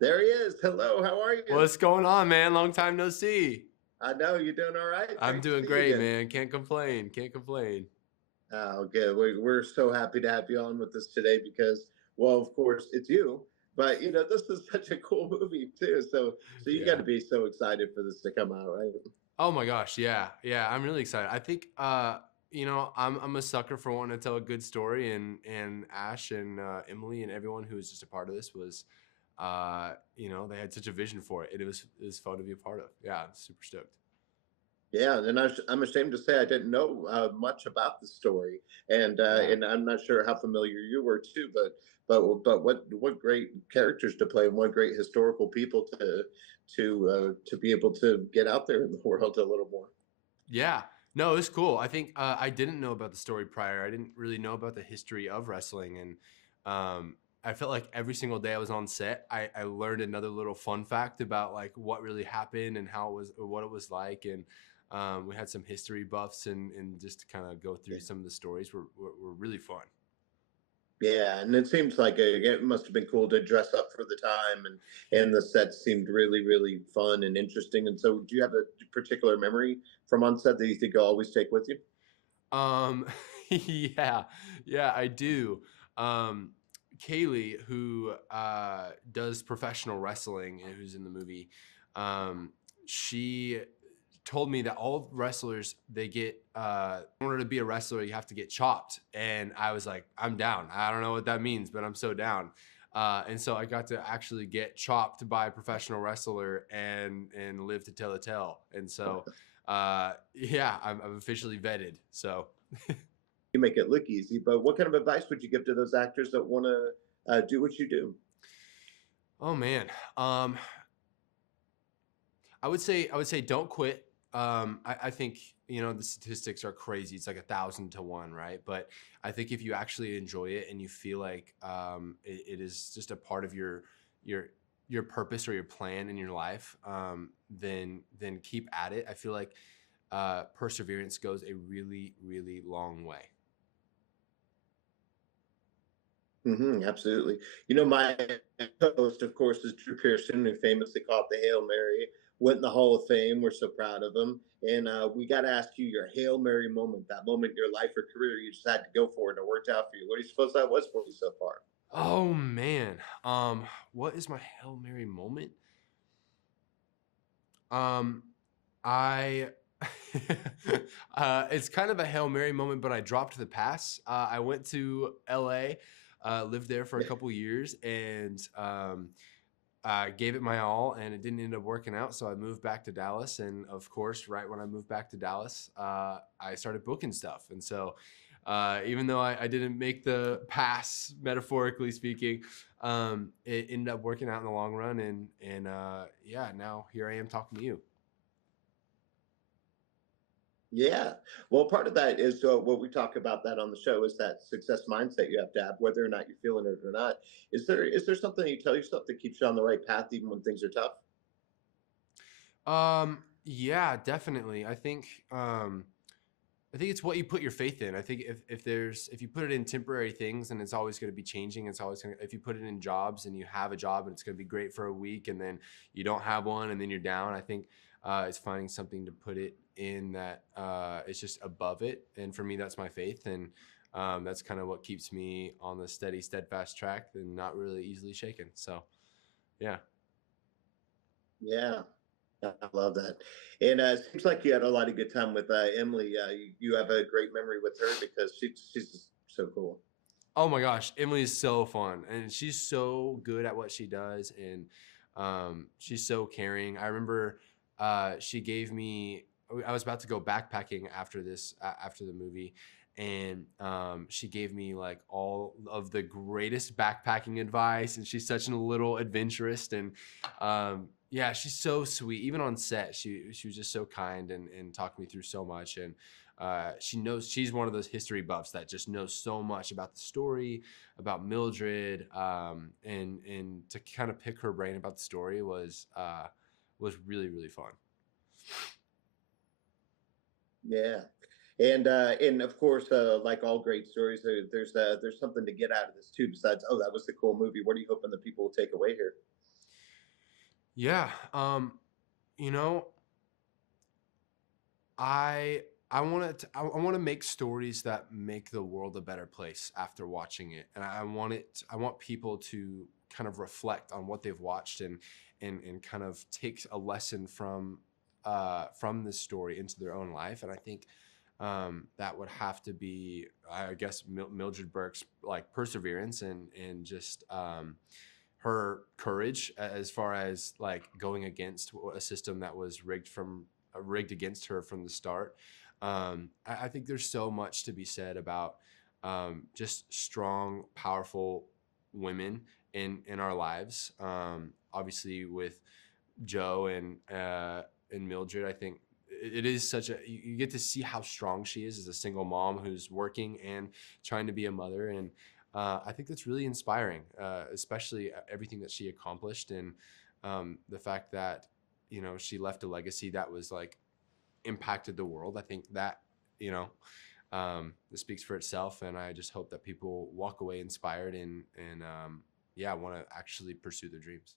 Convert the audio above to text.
There he is. Hello, how are you? What's going on, man? Long time no see. I know you're doing all right. I'm Great to doing see you great, again. man. Can't complain. Can't complain. Oh, good. We're so happy to have you on with us today because, well, of course, it's you. But this is such a cool movie too. So you got to Yeah. be so excited for this to come out, right? Oh my gosh, yeah. Yeah, I'm really excited. I think I'm a sucker for wanting to tell a good story, and Ash and Emily and everyone who was just a part of this was they had such a vision for it. It was fun to be a part of. Yeah, I'm super stoked. Yeah, and I'm ashamed to say I didn't know much about the story, Yeah. and I'm not sure how familiar you were too. But what great characters to play, and what great historical people to be able to get out there in the world a little more. Yeah. No, it's cool. I think I didn't know about the story prior. I didn't really know about the history of wrestling, and I felt like every single day I was on set, I learned another little fun fact about like what really happened and how it was, or what it was like, and we had some history buffs and just to kind of go through some of the stories were really fun. Yeah, and it seems like it must have been cool to dress up for the time, and the set seemed really, really fun and interesting. And so, do you have a particular memory from on set that you think you'll always take with you? Um, yeah, yeah, I do. Um, Kaylee, who does professional wrestling and who's in the movie, she told me that all wrestlers they get in order to be a wrestler you have to get chopped, and I was like, I'm down. I don't know what that means, but I'm so down. And so I got to actually get chopped by a professional wrestler and live to tell the tale. And so yeah, I'm officially vetted. So You make it look easy, but what kind of advice would you give to those actors that want to do what you do? oh man, I would say don't quit. I think the statistics are crazy. It's like 1,000 to 1, right? But I think if you actually enjoy it and you feel like it is just a part of your your purpose or your plan in your life, then keep at it. I feel like perseverance goes a really really long way. Absolutely. My co-host, of course, is Drew Pearson, who famously caught the Hail Mary, went in the Hall of Fame. We're so proud of him. And we got to ask you your Hail Mary moment, that moment in your life or career you just had to go for it and it worked out for you. What do you suppose that was for you so far? Oh man, what is my Hail Mary moment? Um, I it's kind of a Hail Mary moment, but I dropped the pass. I went to LA, lived there for a couple years, and gave it my all, and it didn't end up working out. So I moved back to Dallas, and of course, right when I moved back to Dallas, I started booking stuff. And so, even though I didn't make the pass, metaphorically speaking, it ended up working out in the long run. And yeah, now here I am talking to you. Yeah. Well, part of that is what we talk about that on the show is that success mindset you have to have, whether or not you're feeling it or not. Is there something you tell yourself that keeps you on the right path even when things are tough? Yeah, definitely. I think it's what you put your faith in. I think if you put it in temporary things and it's always going to be changing, it's always going to, if you put it in jobs and you have a job and it's going to be great for a week and then you don't have one and then you're down. I think it's finding something to put it in that is just above it. And for me, that's my faith. And that's kind of what keeps me on the steady, steadfast track and not really easily shaken. So yeah. Yeah. I love that. And it seems like you had a lot of good time with Emily. You have a great memory with her because she's just so cool. Oh my gosh, Emily is so fun, and she's so good at what she does, and she's so caring. I remember she gave me. I was about to go backpacking after this, after the movie, and she gave me like all of the greatest backpacking advice. And she's such a little adventurist, and yeah, she's so sweet. Even on set, she was just so kind and talked me through so much. And she knows, she's one of those history buffs that just knows so much about the story, about Mildred, and to kind of pick her brain about the story was really really fun. Yeah. And of course, like all great stories, there's something to get out of this too. Besides, oh, that was a cool movie. What are you hoping that people will take away here? Yeah. You know, I I want to I want to make stories that make the world a better place after watching it, and I want people to kind of reflect on what they've watched and kind of take a lesson from this story into their own life. And I think that would have to be, I guess, Mildred Burke's like perseverance and just her courage as far as like going against a system that was rigged against her from the start. I think there's so much to be said about just strong, powerful women in our lives. Obviously, with Joe and Mildred, I think it is such a you get to see how strong she is as a single mom who's working and trying to be a mother, and I think that's really inspiring, especially everything that she accomplished and the fact that she left a legacy that was like impacted the world. I think that you know it speaks for itself, and I just hope that people walk away inspired and yeah, want to actually pursue their dreams.